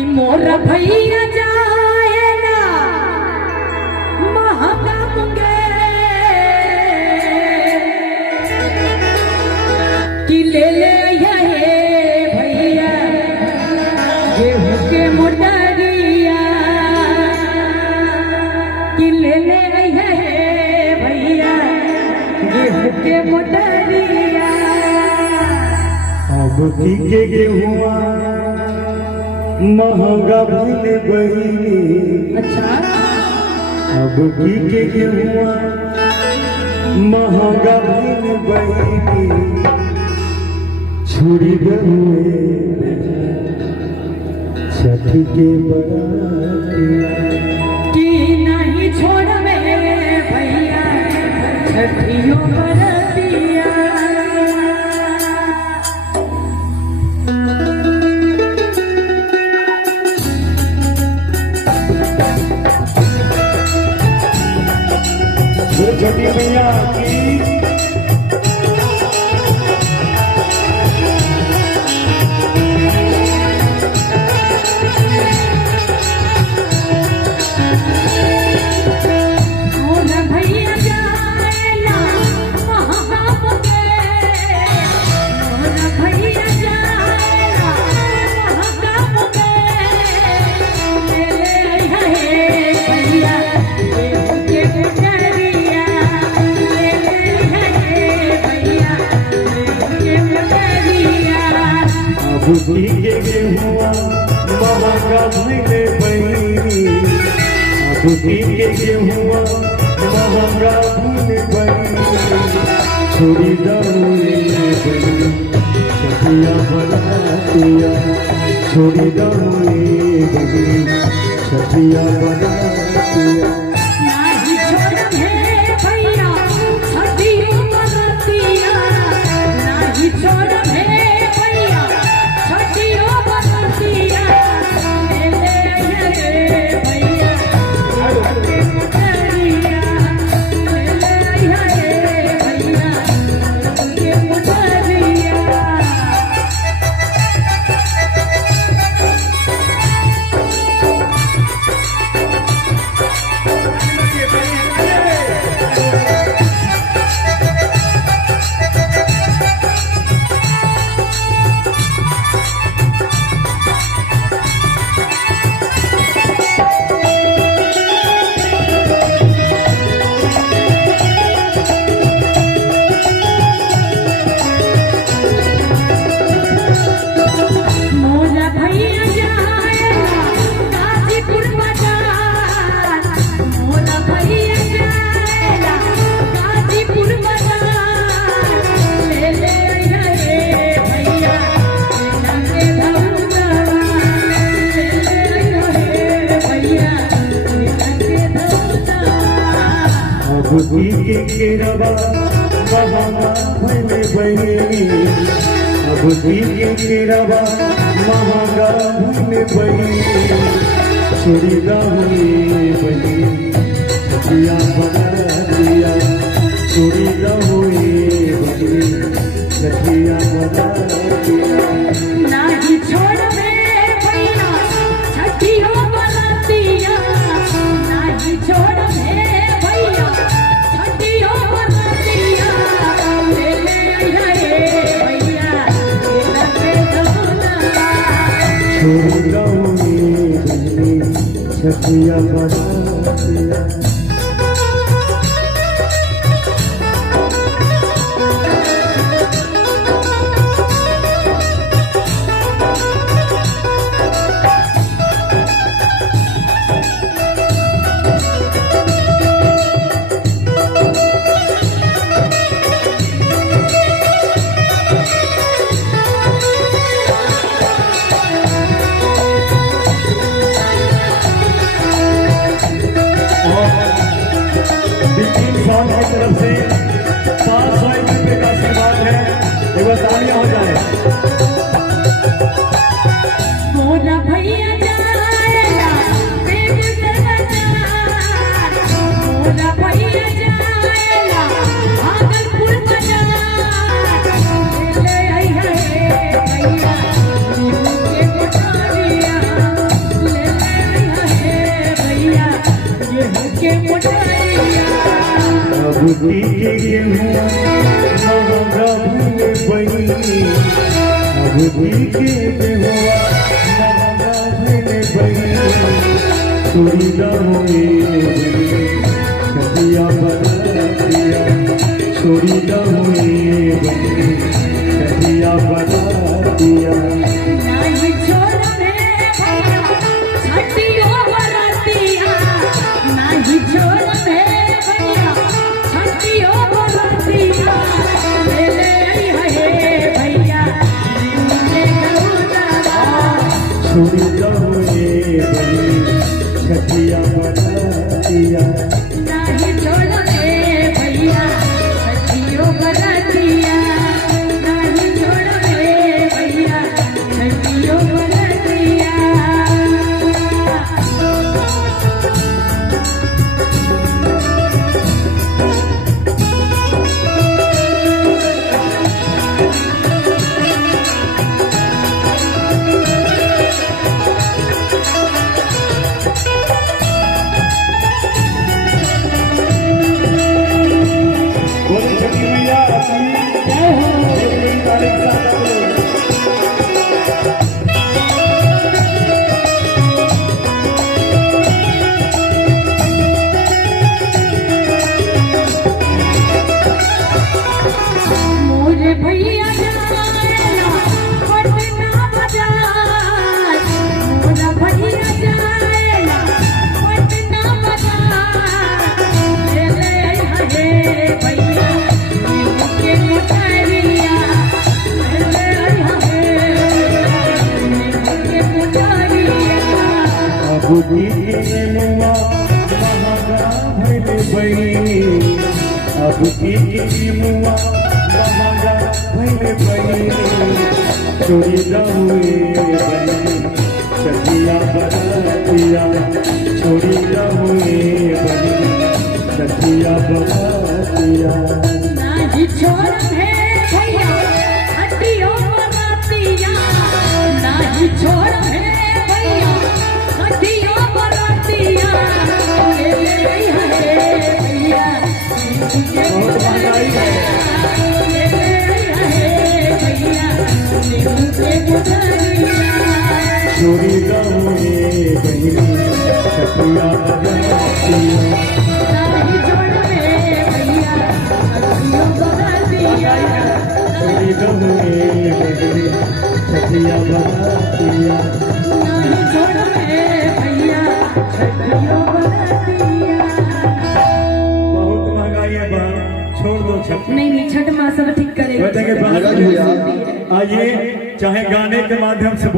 कि मोरा भैया जाएगा महंगा मुंगेर कि ले ले भैया गेहूं के मोटरिया कि ले ले भैया गेहूं के मोटरिया। अब की के गेहुआ महंगा भइल बहिनी। अच्छा अब की के गेहुआ महंगा भइल बहिनी। छुरी गहुए छठी के बरातिया कि नहीं छोड़वे भैया छठियों बरतिया। छठी मैया की बुद्धि के गेहुआ महंगा भइले बहिनी। बुद्धि के गेहुआ महंगा भइले बहिनी। छोड़ी दहुए बहिनी छठिया बरातिया। छोड़ी दहुए बहिनी छठिया बरातिया। बुद्धि के केरवा महंगा भइले बहिनी। बुद्धि के केरवा महंगा भइले बहिनी। छोड़ी दहुए बहिनी छठिया बरातिया। छोड़ी दहुए बहिनी छठिया बरातिया। नहीं छोड़वे भैया छठियों बरातिया। नहीं छोड़वे छोड़ी दहुए बहिनी छठिया बरातिया। की तरफ से 501 रुपये का आशीर्वाद है। एक बार तालियां हो जाए। मोरा भैया जाएगा प्रेम से बाजार। मोरा भैया जाएगा भागलपुर बाजार। ले आई है भैया गेहूं के मोटरिया। अब की गेहुआ महंगा भइल बहिनी, अब की गेहुआ महंगा भइल बहिनी, चोरी न होए बहिनी छठिया बरातिया, चोरी न होए बहिनी छठिया बरातिया। नाही छोड़बे भैया छठियो बरातिया, नाही छोड़बे भैया छठियो बरातिया, ले ले आई है भैया ले गौदारा, चोरी न होए बहिनी छठिया बरातिया। नाही छोड़बे भैया छठियो बरातिया, नाही छोड़बे भैया छठियो बरातिया। बोले छठी मैया की जय हो। बोले तारीख साथ बोलो। मोरे भैया जाएला पटना बाजार, मोरा भैया जाएला पटना बाजार, ले ले आई है भैया नीम के मुठरिया, ले ले आई है नीम के मुठरिया। अब की गेहुआ महंगा भइल बहिनी, अब की गेहुआ महंगा भइल बहिनी, चोरी न होए बहिनी छठिया बरातिया, चोरी न होए बहिनी छठिया बरातिया। नाही छोड़बे भैया छठियो बरातिया, नाही छोड़बे भैया छठियो बरातिया, ले ले आई है भैया बहुत महंगाई है। ले ले आई है भैया नीम के मुठरिया। चोरी न होए बहिनी छठिया बरातिया। नाही छोड़बे भैया छठियो बरातिया, चोरी न होए बहिनी छठिया बरातिया। नाही छोड़बे भैया छठियो बरातिया। बहुत महंगाई है बहन, छोड़ दो छठ। नहीं छठ माँ सब ठीक करेगा। आइए चाहे गाने के माध्यम से